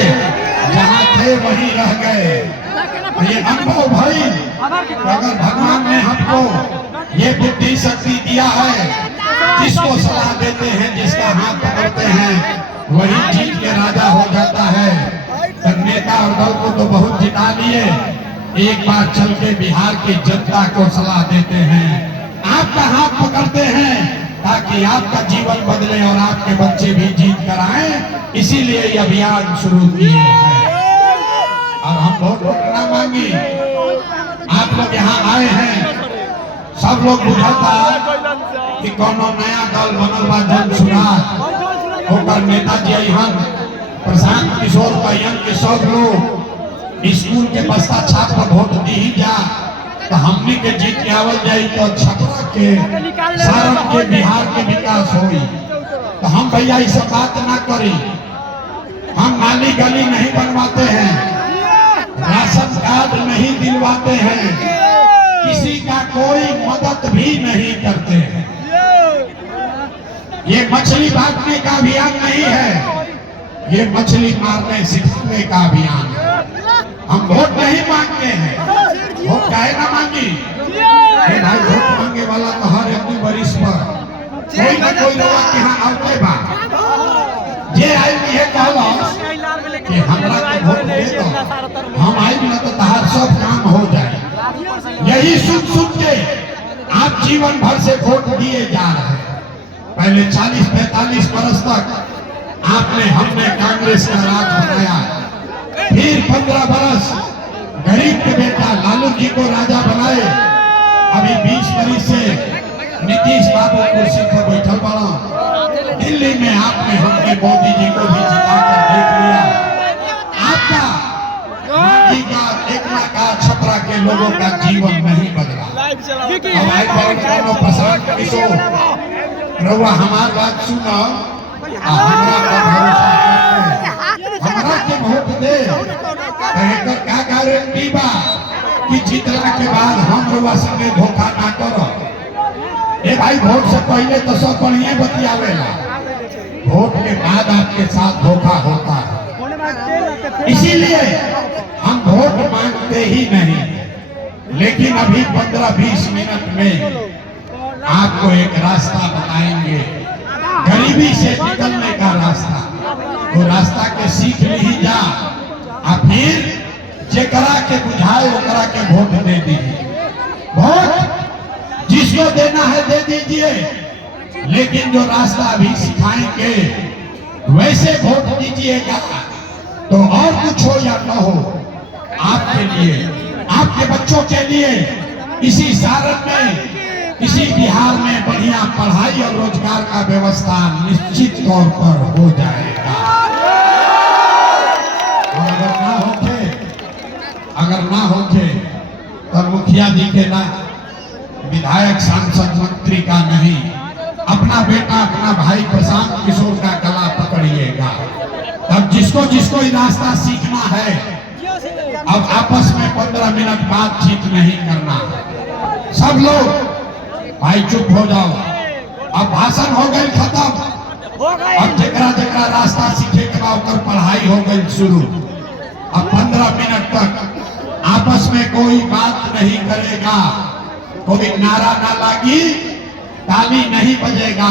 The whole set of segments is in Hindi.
जहाँ थे वहीं रह गए। ये अनुभव भाई, अगर भगवान ने हमको ये बुद्धि शक्ति दिया है, जिसको सलाह देते हैं, जिसका हाथ पकड़ते हैं, वही जीत के राजा हो जाता है। तो नेता और दल को तो बहुत जिता लिए, एक बार चल के बिहार की जनता को सलाह देते हैं, आपका हाथ पकड़ते हैं ताकि आपका जीवन बदले और आपके बच्चे भी जीत कर आए। इसीलिए ये अभियान शुरू किए हैं। और हम वोट ना मांगी, आप लोग यहाँ आए हैं, सब लोग बुझाता कि कोनो नया दल बनल बा जन सुराज होकर नेताजी अहन प्रशांत किशोर कहन के सब लोग स्कूल के बस्ता छाप पर वोट दी ही जा, तो हमने के जीत के आवल जाई तो छपरा के सारण के बिहार के विकास होई। तो हम भैया इस बात ना करी, हम नाली गली नहीं बनवाते हैं, राशन कार्ड नहीं दिलवाते हैं, किसी का कोई मदद भी नहीं करते हैं। ये मछली बांटने का अभियान नहीं है, ये मछली मारने सिखाने का अभियान है। हम वोट नहीं मांगते हैं, वोट काहे ना मांगी? भाई वोट मांगे वाला तो हर अपनी वरिष्ठ पर कोई ना कोई लोग के यहाँ आते बा, जे आई ये कहला कि हमरा को वोट दे दो, हम आई ना तो तहार सब काम हो जाए। यही सुन के आप जीवन भर से वोट दिए जा रहे हैं। पहले 40-45 बरस तक आपने हमने कांग्रेस का राज बनाया, फिर 15 बरस गरीब के बेटा लालू जी को राजा बनाए, अभी 20 बरस से नीतीश बाबू कुर्सी पर बैठल बड़ा। दिल्ली में आपने हमने मोदी जी को भी जिताकर देख लिया। आपका मोदी का एकला का छपरा के लोगों का जीवन नहीं बदला। प्रशांत किशोर रउआ हमार बात सुनो, हमरा के वोट दे, क्या गारंटी बा कि जीतला के बाद हम रउआ संगे धोखा ना करो? ए भाई वोट से पहले तो सब बढ़िया बतियावेला, वोट के बाद आपके साथ धोखा होता है। इसीलिए हम वोट मांगते ही नहीं, लेकिन अभी 15-20 मिनट में आपको एक रास्ता बताएंगे, गरीबी से निकलने का रास्ता। तो रास्ता के सीख ली जा, और फिर जेकरा के बुझाए ओकरा के वोट दे दीजिए। वोट जिसको देना है दे दीजिए, लेकिन जो रास्ता अभी सिखाएंगे वैसे वोट दीजिएगा। तो और कुछ हो या न हो, आपके लिए, आपके बच्चों के लिए, इसी सारण में, इसी बिहार में बढ़िया पढ़ाई और रोजगार का व्यवस्था निश्चित तौर पर हो जाएगा। और अगर ना होके तो मुखिया जी के ना, विधायक सांसद मंत्री का नहीं, अपना बेटा अपना भाई प्रशांत किशोर का गला पकड़िएगा। अब जिसको जिसको ये रास्ता सीखना है, अब आपस में 15 मिनट बातचीत नहीं करना। सब लोग भाई चुप हो जाओ, अब भाषण हो गई खत्म। अब जकरा जकरा रास्ता सीखे के बाद पढ़ाई हो गई शुरू। अब 15 मिनट तक आपस में कोई बात नहीं करेगा, कोई नारा ना लागी, ताली नहीं बजेगा।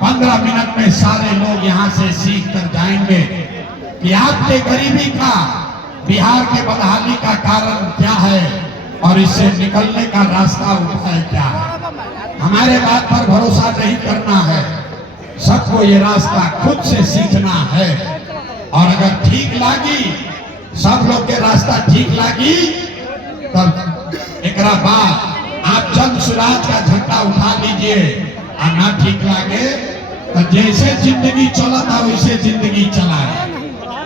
15 मिनट में सारे लोग यहाँ से सीख कर जाएंगे कि आपके गरीबी का, बिहार के बदहाली का कारण क्या है और इससे निकलने का रास्ता उपाय क्या है। हमारे बात पर भरोसा नहीं करना है, सबको ये रास्ता खुद से सीखना है। और अगर ठीक लगी, सब लोग के रास्ता ठीक लगी, तब एक बाद आप जन स्वराज का झंडा उठा लीजिए। और ना ठीक लगे तो जैसे जिंदगी चला था वैसे जिंदगी चलाए।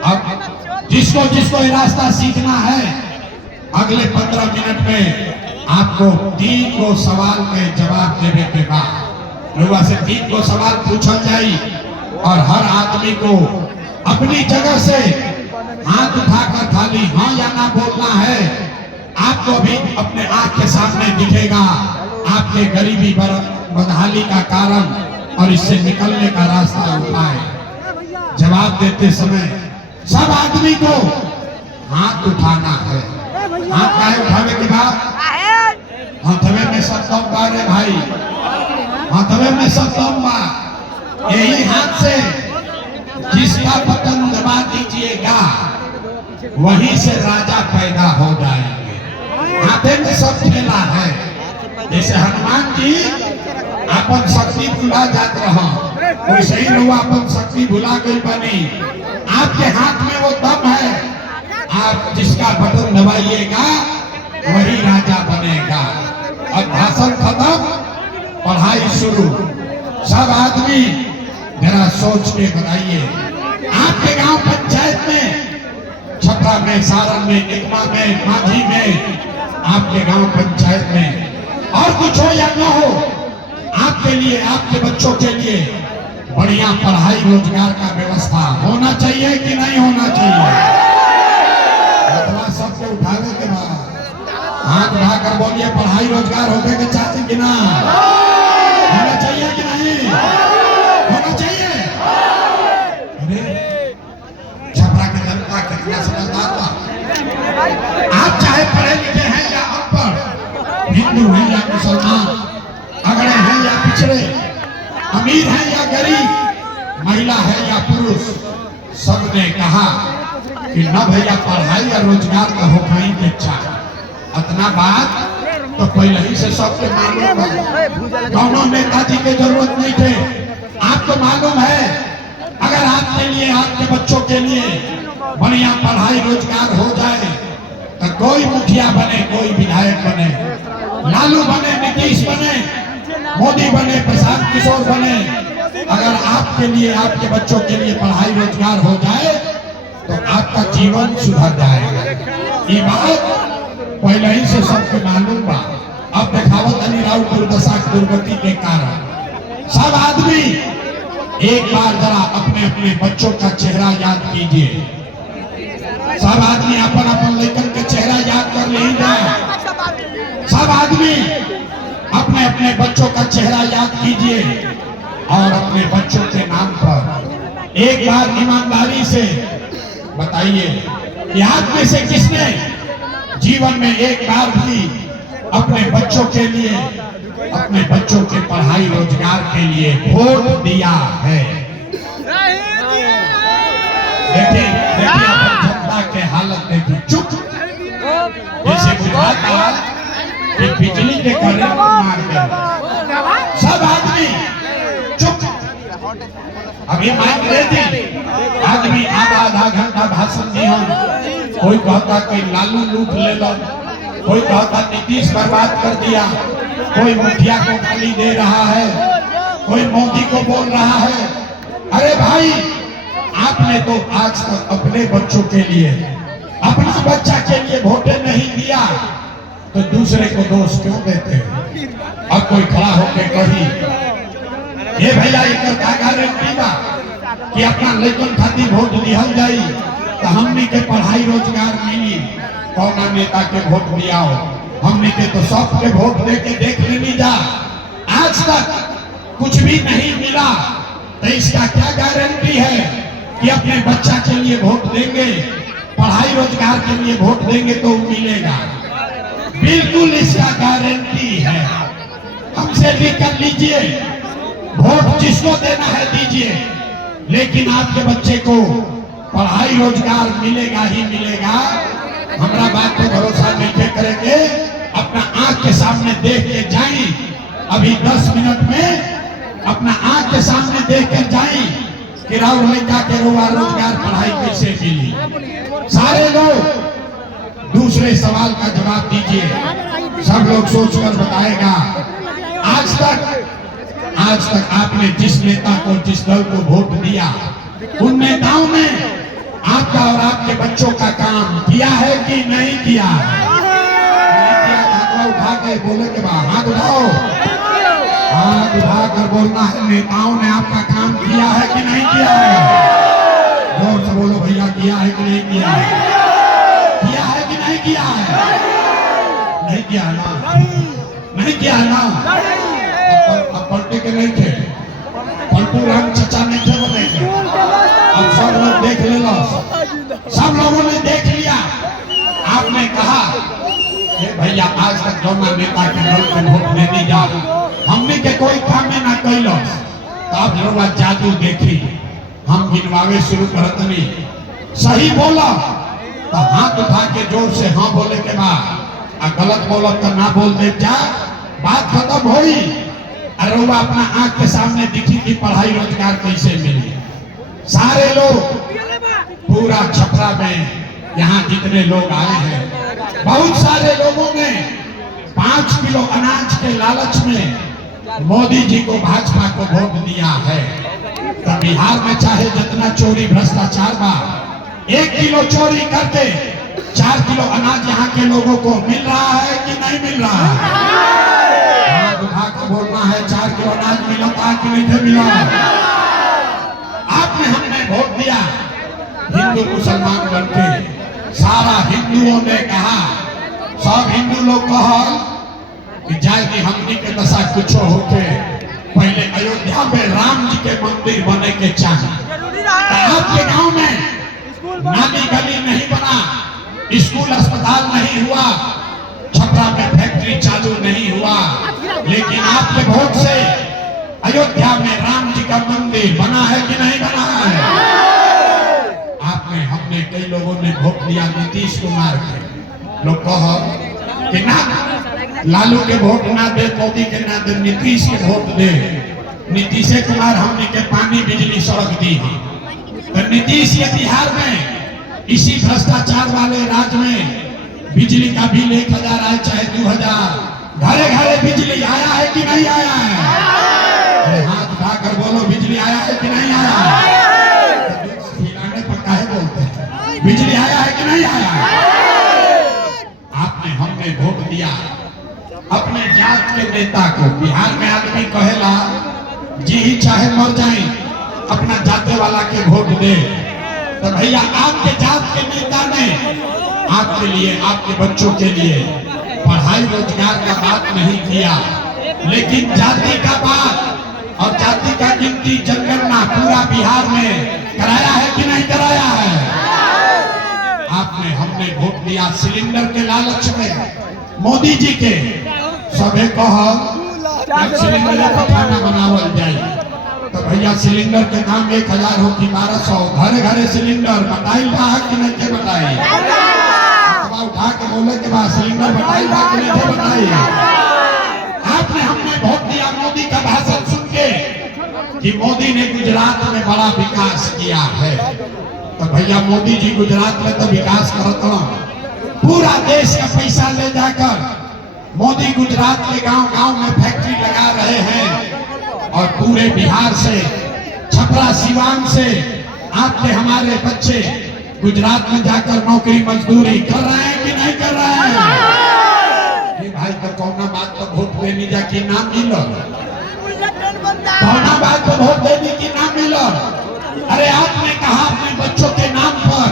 अब जिसको जिसको ये रास्ता सीखना है, अगले 15 मिनट में आपको 3 सवाल के जवाब देने के बाद लोगों से 3 सवाल पूछा जाए, और हर आदमी को अपनी जगह से हाथ उठाकर खाली हाँ या ना बोलना है। आपको भी अपने आंख के सामने दिखेगा आपके गरीबी बदहाली का कारण और इससे निकलने का रास्ता उठाए। जवाब देते समय सब आदमी को हाथ उठाना है। हाथ काहे उठावे के बाद हाथवे में सब दम बा रे भाई, हाथवे में सब दम बा। यही हाथ से जिसका बटन दबा दीजिएगा वहीं से राजा पैदा हो जाएंगे। हाथे में सब खेला है। जैसे हनुमान जी अपन शक्ति भुला जात रहा, वैसे ही लोग अपन शक्ति भुला गई बनी। आपके हाथ में वो दम है, आप जिसका बटन दबाइएगा वही राजा बनेगा। अब भाषण खत्म, पढ़ाई शुरू। सब आदमी जरा सोच के बताइए, आपके गांव पंचायत में, छपरा में, सारण में, निकमा में, माझी में, आपके गांव पंचायत में और कुछ हो या न हो, आपके लिए, आपके बच्चों के लिए बढ़िया पढ़ाई रोजगार का व्यवस्था होना चाहिए कि नहीं होना चाहिए? सबके उठाने के बाद हाथ उठाकर बोलिए, पढ़ाई रोजगार होने के चाहिए कि ना होना चाहिए कि नहीं होना चाहिए? छपरा की जनता कितना समझदार था। आप चाहे पढ़े लिखे हैं या अनपढ़, हिंदू हैं या मुसलमान, अगड़े हैं या पिछड़े, अमीर हैं या गरीब, महिला है या पुरुष, सबने कहा कि न भैया पढ़ाई या रोजगार का हो कहीं के अच्छा। इतना बात तो पहले ही से सबके मालूम है, दोनों नेताजी की जरूरत नहीं थे। आपको मालूम है, अगर आपके लिए, आपके बच्चों के लिए बढ़िया पढ़ाई रोजगार हो जाए तो कोई मुखिया बने, कोई विधायक बने, लालू बने, नीतीश बने, मोदी बने, प्रशांत किशोर बने, अगर आपके लिए, आपके बच्चों के लिए पढ़ाई रोजगार हो जाए तो आपका जीवन सुधर जाएगा। ये बात पहले ही से सबको मालूम बा। अब देखावत अली राव दुर्दशा दुर्गति के कारण सब आदमी एक बार जरा अपने अपने बच्चों का चेहरा याद कीजिए। सब आदमी अपन अपन लेकर के चेहरा याद कर लीजिए। सब आदमी अपने अपने बच्चों का चेहरा याद कीजिए और अपने बच्चों के नाम पर एक बार ईमानदारी से बताइए कि आप में से किसने जीवन में एक बार भी अपने बच्चों के लिए, अपने बच्चों के पढ़ाई रोजगार के लिए वोट दिया है? देखिए जनता के हालत देखिए, चुप जैसे बुझाता कि बिजली के करंट मार गए। सब आदमी चुप। अभी माइक दे दी, आदमी आधा घंटा भाषण दी हम, कोई कहता कि लालू लूट ले लो, कोई कहता नीतीश बर्बाद कर दिया, कोई मुखिया को गाली दे रहा है, कोई मोदी को बोल रहा है। अरे भाई, आपने तो आज तक अपने बच्चों के लिए, अपना बच्चा के लिए वोटे नहीं दिया तो दूसरे को दोष क्यों देते हो? अब कोई खड़ा होकर कही ये भैया एक गारंटी बा कि अपना लेकिन खातिर वोट दिहल जाई तो हमनी के पढ़ाई रोजगार मिली। कौना नेता के वोट दिया हो? हमनी के तो सबके वोट दे के देख लेनी जा, आज तक कुछ भी नहीं मिला। तो इसका क्या गारंटी है कि अपने बच्चा के लिए वोट देंगे, पढ़ाई रोजगार के लिए वोट देंगे तो मिलेगा? बिल्कुल इसका गारंटी है। हमसे भी कर लीजिए, वोट जिसको देना है दीजिए, लेकिन आपके बच्चे को पढ़ाई रोजगार मिलेगा ही मिलेगा। हमारा बात पे भरोसा नहीं करेंगे, अपना आंख के सामने देख के जाए। अभी 10 मिनट में अपना आंख के सामने देख कर जाए कि राहुल लड़का के रोजगार पढ़ाई कैसे मिली। सारे लोग दूसरे सवाल का जवाब दीजिए, सब लोग सोचकर बताएगा। आज तक आपने जिस नेता को, जिस दल को वोट दिया, उन नेताओं ने आपका और आपके बच्चों का काम किया है कि नहीं किया? हाथ उठा के बोले के बाद हाथ उठाओ, हाथ उठाकर बोलना है, नेताओं ने आपका काम किया है कि नहीं किया है? जोर से बोलो भैया, किया है कि नहीं किया है? किया है कि नहीं किया है? नहीं किया ना, नहीं किया ना। अब पलटे के नहीं थे, पलटू राम चचा नहीं थे, बोले अब सब लोग लोग देख ले लो, सब लोगों ने देख लिया। आपने कहा भैया आज तक दोनों नेता के दल के वोट देने जाओ, हमने के कोई काम में ना कैलो, तो आप लोग जादू देखी। हम गिनवावे शुरू करत नहीं, सही बोला तो हाथ उठा के जोर से हाँ बोले के बाद, और गलत बोला तो ना बोल दे, जा बात खत्म हुई। अरे वो अपना आंख के सामने दिखी कि पढ़ाई रोजगार कैसे मिली। सारे लोग पूरा छपरा में यहाँ जितने लोग आए हैं, बहुत सारे लोगों ने 5 किलो अनाज के लालच में मोदी जी को, भाजपा को वोट दिया है। तो बिहार में चाहे जितना चोरी भ्रष्टाचार बा, 1 किलो चोरी करके 4 किलो अनाज यहाँ के लोगों को मिल रहा है कि नहीं मिल रहा है? हाथ उठा के बोलना है, 4 किलो अनाज मिला कि नहीं मिला? आपने हमने वोट दिया हिंदू मुसलमान बनके, सारा हिंदुओं ने कहा, सब हिंदू लोग कहा कि जाए कि हमनी के दशा कुछ होके पहले अयोध्या में राम जी के मंदिर बने के चाहिए। आपके गांव में नाली गली नहीं बना, स्कूल अस्पताल नहीं हुआ, छपरा में फैक्ट्री चालू नहीं हुआ, लेकिन आपके वोट से अयोध्या में राम जी का मंदिर बना है कि नहीं बना है? आपने हमने कई लोगों ने वोट दिया नीतीश कुमार के, लोग कहो कि ना लालू के वोट ना दे, मोदी के ना दे, नीतीश के वोट दे। नीतीश कुमार हमने के पानी बिजली सड़क दी है, तो नीतीश ये बिहार में इसी भ्रष्टाचार वाले राज्य में बिजली का बिल 1000 आए चाहे 2000, घरे घरे बिजली आया है कि नहीं आया है? अरे हाथ उठाकर बोलो, बिजली आया है कि नहीं आया है? हिलाने पर काहे बोलते हैं? बिजली आया है कि नहीं आया है? आपने हमने वोट दिया अपने जात के नेता को। बिहार में आदमी कहेला जी ही चाहे मर जाए, अपना जाते वाला के वोट दे। तो भैया आपके जात के नेता ने आपके लिए, आपके बच्चों के लिए पढ़ाई रोजगार का बात नहीं किया, लेकिन जाति का बात और जाति का गिनती जनगणना पूरा बिहार में कराया है कि नहीं कराया है? आपने हमने वोट दिया सिलेंडर के लालच में, मोदी जी के सबे कहा सिलेंडर का खाना बनावल जाए। तो भैया सिलेंडर के दाम 1000 हो कि 1200, घरे घरे सिलेंडर बताई बा कि नहीं बताई? उठा के बोले के बाद सिलेंडर बताई बा कि नहीं बताई? आपने हमने वोट दिया मोदी का भाषण सुन के कि मोदी ने गुजरात में बड़ा विकास किया है। तो भैया मोदी जी गुजरात में तो विकास करता, पूरा देश का पैसा ले जाकर मोदी गुजरात के गांव-गांव में फैक्ट्री लगा रहे हैं, और पूरे बिहार से, छपरा सिवान से आपके हमारे बच्चे गुजरात में जाकर नौकरी मजदूरी कर रहे हैं कि नहीं कर रहे हैं? ये भाई तो कौना बात तो वोट देने जा कि ना मिलो, कौना बात तो वोट देने की ना मिलो। अरे आपने कहा अपने बच्चों के नाम पर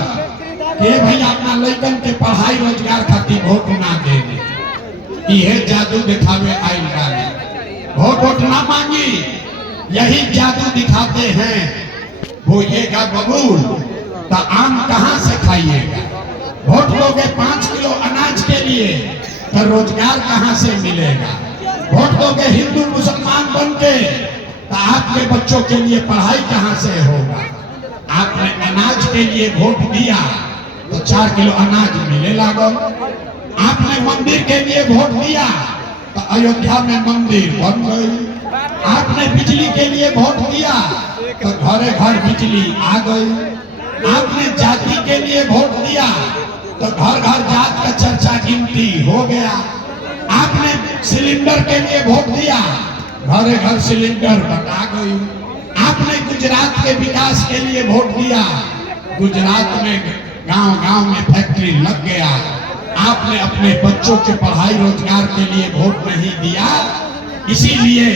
कि भैया अपना लड़कन के पढ़ाई रोजगार खातिर वोट ना देने, ये जादू दिखावे आई गाली, वोट ना मांगी, यही जादू दिखाते हैं। बोइएगा बबूल तो आम कहां से खाइएगा? वोट दोगे 5 किलो अनाज के लिए तो रोजगार कहां से मिलेगा? वोट दोगे हिंदू मुसलमान बन के तो आपके बच्चों के लिए पढ़ाई कहां से होगा? आपने अनाज के लिए वोट दिया तो 4 किलो अनाज मिले लागल। आपने मंदिर के लिए वोट दिया तो अयोध्या में मंदिर बन गई। आपने बिजली के लिए वोट दिया तो घरे घर बिजली आ गई। आपने जाति के लिए वोट दिया तो घर घर जात का चर्चा गिनती हो गया। आपने सिलेंडर के लिए वोट दिया, घरे घर सिलेंडर बटा गई। आपने गुजरात के विकास के लिए वोट दिया, गुजरात में गांव-गांव में फैक्ट्री लग गया। आपने अपने बच्चों के पढ़ाई रोजगार के लिए वोट नहीं दिया, इसीलिए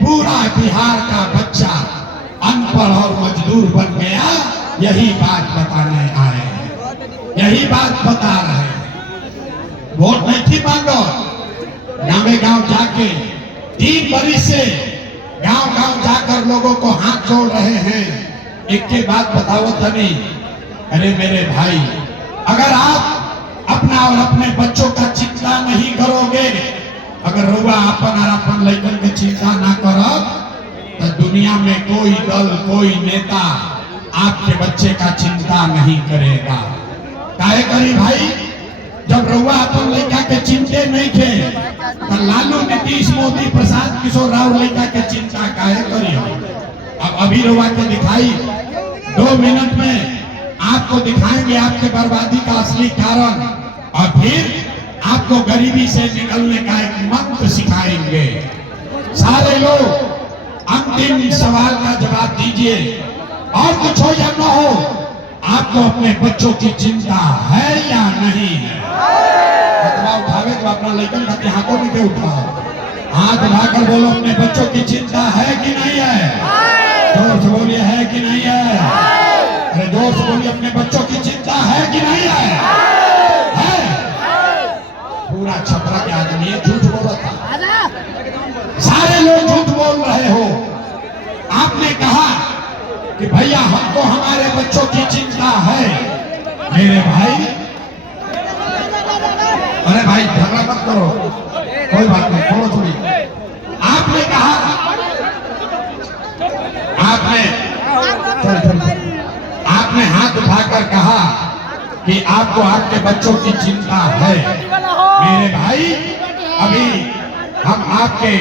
पूरा बिहार का बच्चा अनपढ़ और मजदूर बन गया। यही बात बताने आए हैं, यही बात बता रहे हैं। वोट नहीं मांगो, गाँव-गाँव जाके 3 बरिस से गांव-गांव जाकर लोगों को हाथ जोड़ रहे हैं एक के बात बताओ तनी। अरे मेरे भाई, अगर आप अपना और अपने बच्चों का चिंता नहीं करोगे, अगर रुआ अपन और अपन लड़कन के चिंता ना करब, तो दुनिया में कोई दल, कोई नेता आपके बच्चे का चिंता नहीं करेगा। काहे करी भाई? जब रुआ अपन लड़का के चिंते नहीं थे, तो लालू, नीतीश, मोदी, प्रसाद किशोर राव लड़का के चिंता काहे करी? अब अभी रुआ के दिखाई 2 मिनट में आपको दिखाएंगे आपके बर्बादी का असली कारण, और फिर आपको गरीबी से निकलने का एक मंत्र सिखाएंगे। सारे लोग अंतिम सवाल का जवाब दीजिए, और कुछ हो या न हो, आपको अपने बच्चों की चिंता है या नहीं है? उठावे तो अपना लेकिन खाते हाथों में क्यों उठाओ? हाथ उठाकर बोलो, अपने बच्चों की चिंता है कि नहीं है? जोर से बोलिए, है कि नहीं है? अरे जोर से बोलिए, अपने बच्चों की चिंता है कि नहीं है? है? पूरा छपरा के आदमी झूठ बोल रहा था, सारे लोग झूठ बोल रहे हो। आपने कहा कि भैया हमको हमारे बच्चों की चिंता है। मेरे भाई, अरे भाई झगड़ा मत करो, कोई बात नहीं, छोड़ो थोड़ी। आपने कहा, आपने हाथ उठाकर कहा कि आपको आपके बच्चों की चिंता है। मेरे भाई, अभी हम आपके